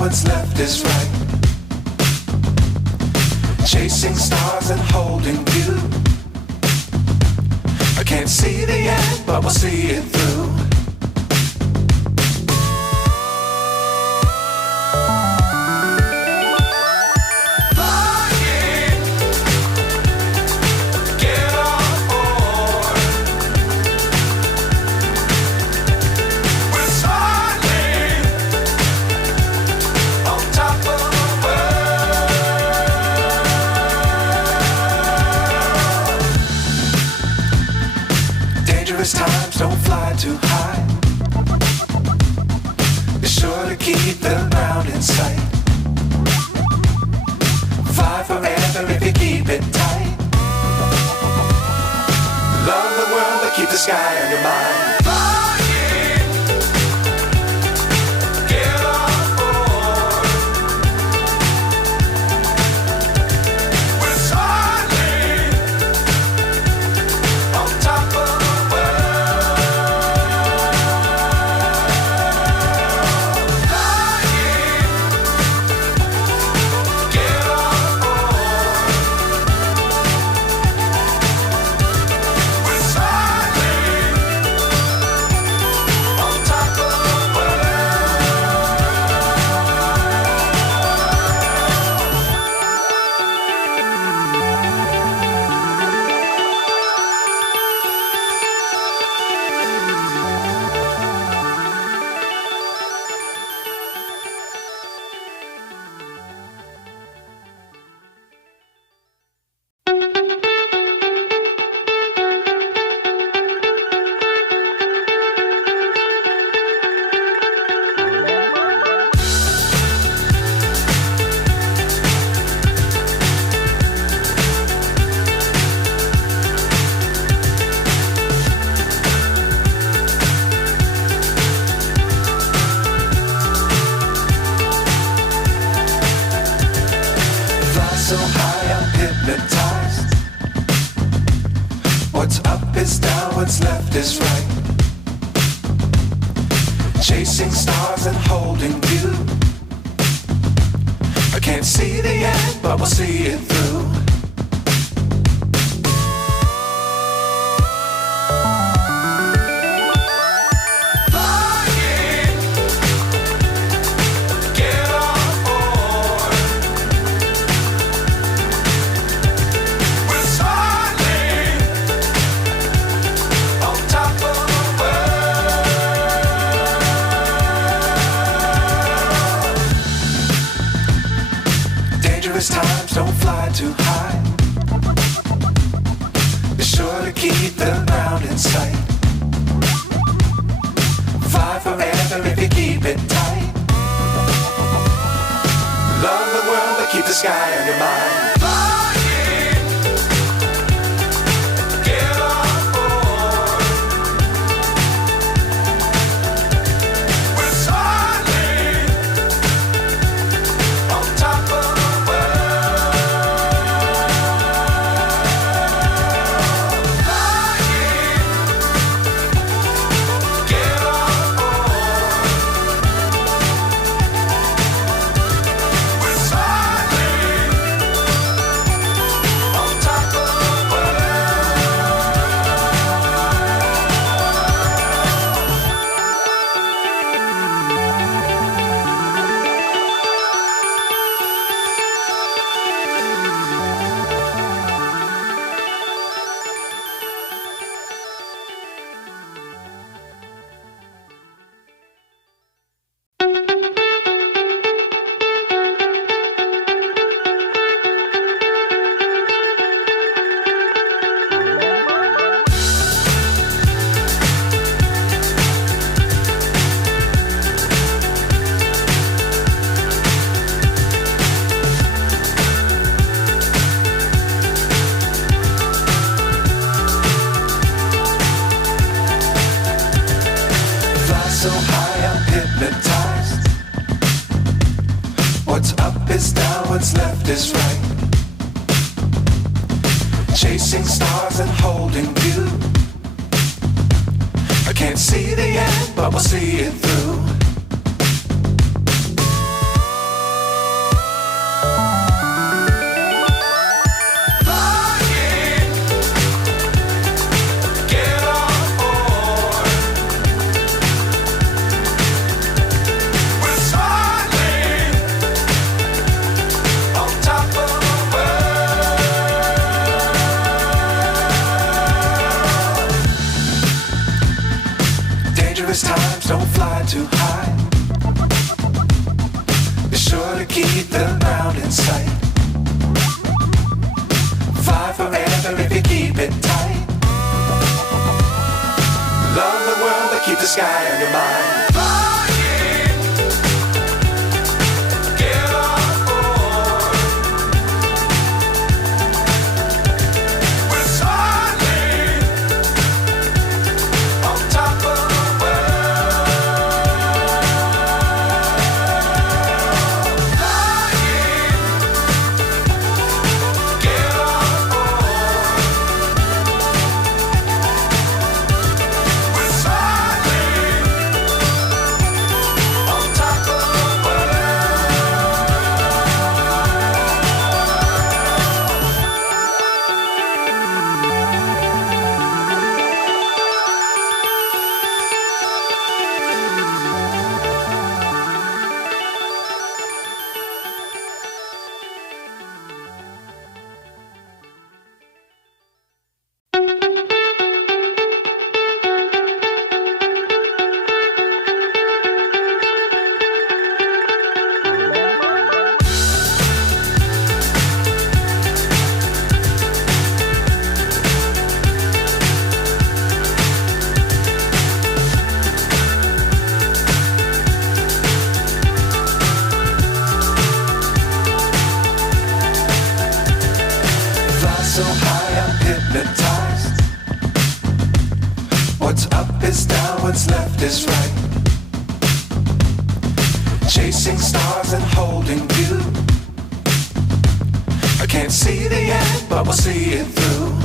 what's left is right. Chasing stars and holding you. I can't see the end, but we'll see it through. Times don't fly too high. Be sure to keep the ground in sight. Fly forever if you keep it tight. Love the world but keep the sky on your mind. So high I'm hypnotized. What's up is down, what's left is right. Chasing stars and holding you. I can't see the end, but we'll see it through. Times don't fly too high. Be sure to keep the ground in sight. Fly forever if you keep it tight. Love the world but keep the sky on your mind. So high I'm hypnotized. What's up is down, what's left is right. Chasing stars and holding you. I can't see the end, but we'll see it through. don't fly too high. Be sure to keep the ground in sight. Fly forever if you keep it tight. Love the world, but keep the sky on your mind. So high I'm hypnotized. What's up is down, what's left is right. Chasing stars and holding you. I can't see the end, but we'll see it through.